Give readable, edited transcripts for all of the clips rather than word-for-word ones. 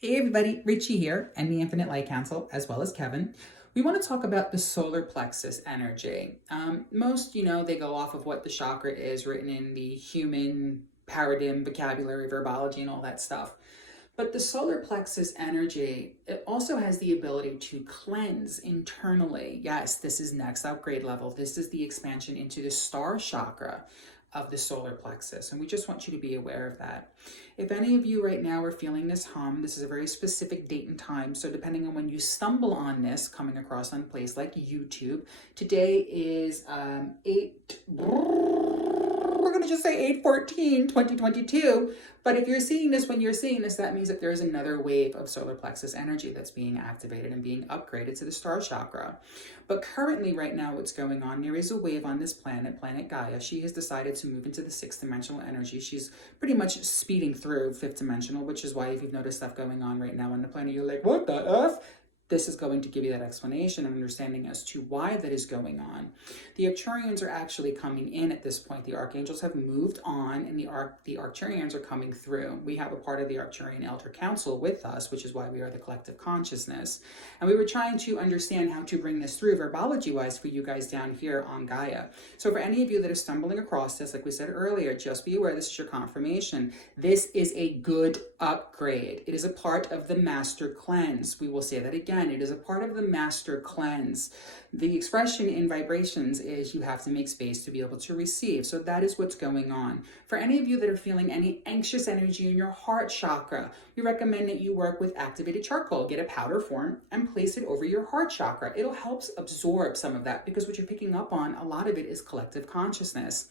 Hey everybody, Richie here and the Infinite Light Council, as well as Kevin. We want to talk about the solar plexus energy. Most, they go off of what the chakra is written in the human paradigm, vocabulary, verbology, and all that stuff. But the solar plexus energy, it also has the ability to cleanse internally. Yes, this is next upgrade level. This is the expansion into the star chakra of the solar plexus. And we just want you to be aware of that. If any of you right now are feeling this hum, this is a very specific date and time. So depending on when you stumble on this, coming across on a place like YouTube, today is we're going to just say 8/14/2022. But if you're seeing this when you're seeing this, that means that there's another wave of solar plexus energy that's being activated and being upgraded to the star chakra. But currently right now what's going on, there is a wave on this planet Gaia. She has decided to move into the sixth dimensional energy. She's pretty much speeding through fifth dimensional, which is why if you've noticed stuff going on right now on the planet, you're like, what the F? This is going to give you that explanation and understanding as to why that is going on. The Arcturians are actually coming in at this point. The archangels have moved on and the Arcturians are coming through. We have a part of the Arcturian Elder Council with us, which is why we are the collective consciousness. And we were trying to understand how to bring this through verbology-wise for you guys down here on Gaia. So for any of you that are stumbling across this, like we said earlier, just be aware this is your confirmation. This is a good upgrade. It is a part of the master cleanse. We will say that again. It is a part of the master cleanse. The expression in vibrations is you have to make space to be able to receive. So that is what's going on. For any of you that are feeling any anxious energy in your heart chakra, we recommend that you work with activated charcoal. Get a powder form and place it over your heart chakra. It'll help absorb some of that because what you're picking up on, a lot of it is collective consciousness.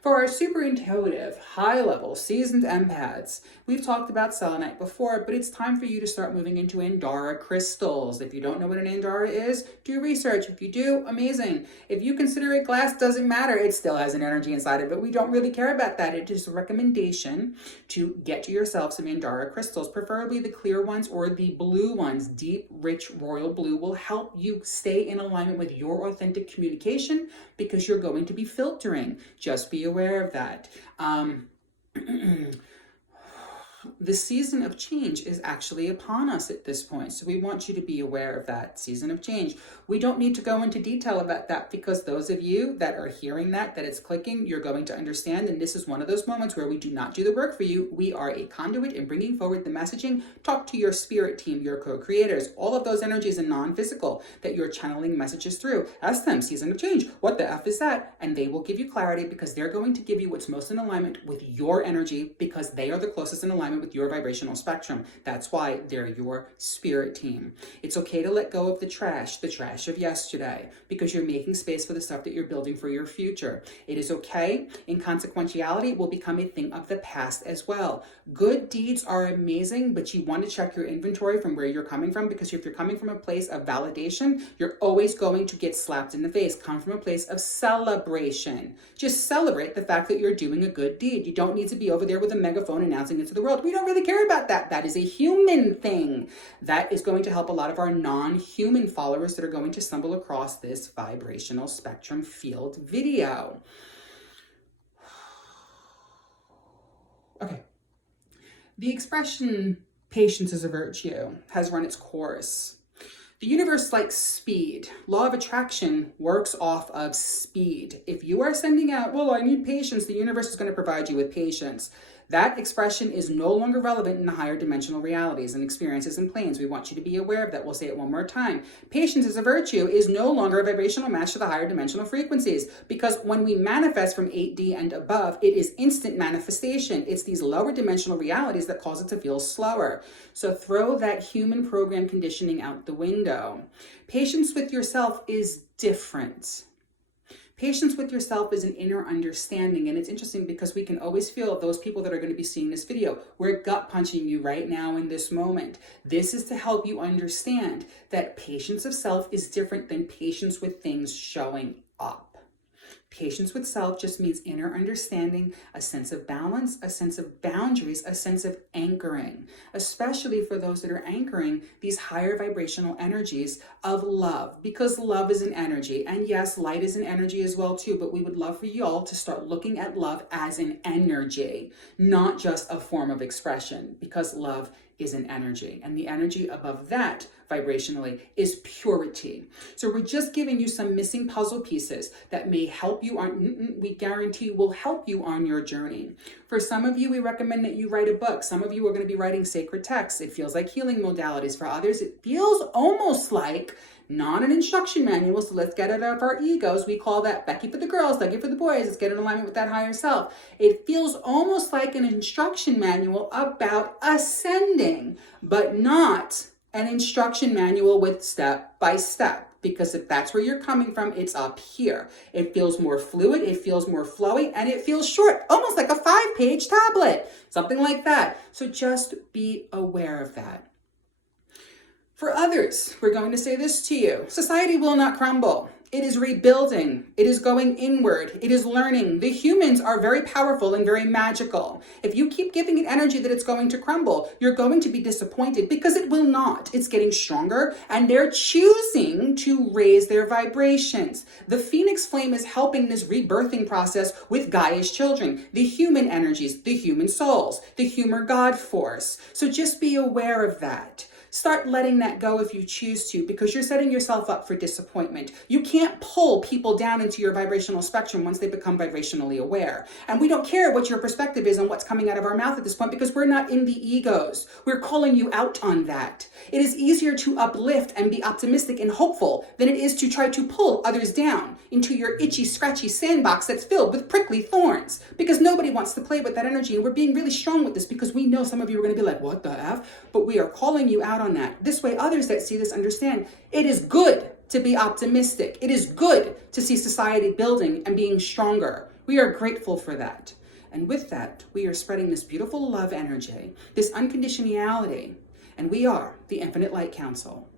For our super intuitive, high-level, seasoned empaths, we've talked about selenite before, but it's time for you to start moving into Andara crystals. If you don't know what an Andara is, do research. If you do, amazing. If you consider it glass, doesn't matter. It still has an energy inside of it. We don't really care about that. It is a recommendation to get to yourself some Andara crystals, preferably the clear ones or the blue ones. Deep, rich, royal blue will help you stay in alignment with your authentic communication because you're going to be filtering. Just be aware of that. The season of change is actually upon us at this point. So we want you to be aware of that season of change. We don't need to go into detail about that because those of you that are hearing that it's clicking, you're going to understand. And this is one of those moments where we do not do the work for you. We are a conduit in bringing forward the messaging. Talk to your spirit team, your co-creators, all of those energies and non-physical that you're channeling messages through. Ask them, season of change, what the F is that? And they will give you clarity because they're going to give you what's most in alignment with your energy because they are the closest in alignment with your vibrational spectrum. That's why they're your spirit team. It's okay to let go of the trash of yesterday, because you're making space for the stuff that you're building for your future. It is okay. Inconsequentiality will become a thing of the past as well. Good deeds are amazing, but you want to check your inventory from where you're coming from, because if you're coming from a place of validation, you're always going to get slapped in the face. Come from a place of celebration. Just celebrate the fact that you're doing a good deed. You don't need to be over there with a megaphone announcing it to the world. We don't really care about that. That is a human thing. That is going to help a lot of our non-human followers that are going to stumble across this vibrational spectrum field video. Okay. The expression patience is a virtue has run its course. The universe likes speed. Law of attraction works off of speed. If you are sending out, well, I need patience, the universe is going to provide you with patience. That expression is no longer relevant in the higher dimensional realities and experiences and planes. We want you to be aware of that. We'll say it one more time. Patience as a virtue is no longer a vibrational match to the higher dimensional frequencies, because when we manifest from 8D and above, it is instant manifestation. It's these lower dimensional realities that cause it to feel slower. So throw that human program conditioning out the window. Patience with yourself is different. Patience with yourself is an inner understanding. And it's interesting because we can always feel those people that are going to be seeing this video, we're gut punching you right now in this moment. This is to help you understand that patience of self is different than patience with things showing up. Patience with self just means inner understanding, a sense of balance, a sense of boundaries, a sense of anchoring, especially for those that are anchoring these higher vibrational energies of love, because love is an energy. And yes, light is an energy as well too, but we would love for you all to start looking at love as an energy, not just a form of expression, because love is an energy. And the energy above that vibrationally is purity. So we're just giving you some missing puzzle pieces that may help you on, we guarantee will help you on your journey. For some of you, we recommend that you write a book. Some of you are going to be writing sacred texts. It feels like healing modalities. For others, it feels almost like not an instruction manual, so let's get it out of our egos. We call that Becky for the girls, Becky for the boys. Let's get in alignment with that higher self. It feels almost like an instruction manual about ascending, but not an instruction manual with step by step. Because if that's where you're coming from, it's up here. It feels more fluid, it feels more flowy, and it feels short, almost like a 5-page tablet, something like that. So just be aware of that. For others, we're going to say this to you. Society will not crumble. It is rebuilding. It is going inward. It is learning. The humans are very powerful and very magical. If you keep giving it energy that it's going to crumble, you're going to be disappointed because it will not. It's getting stronger and they're choosing to raise their vibrations. The Phoenix Flame is helping this rebirthing process with Gaia's children, the human energies, the human souls, the human God force. So just be aware of that. Start letting that go if you choose to, because you're setting yourself up for disappointment. You can't pull people down into your vibrational spectrum once they become vibrationally aware. And we don't care what your perspective is on what's coming out of our mouth at this point, because we're not in the egos. We're calling you out on that. It is easier to uplift and be optimistic and hopeful than it is to try to pull others down into your itchy, scratchy sandbox that's filled with prickly thorns, because nobody wants to play with that energy. And we're being really strong with this because we know some of you are going to be like, what the F? But we are calling you out on that. This way, others that see this understand it is good to be optimistic. It is good to see society building and being stronger. We are grateful for that. And with that, we are spreading this beautiful love energy, this unconditionality, and we are the Infinite Light Council.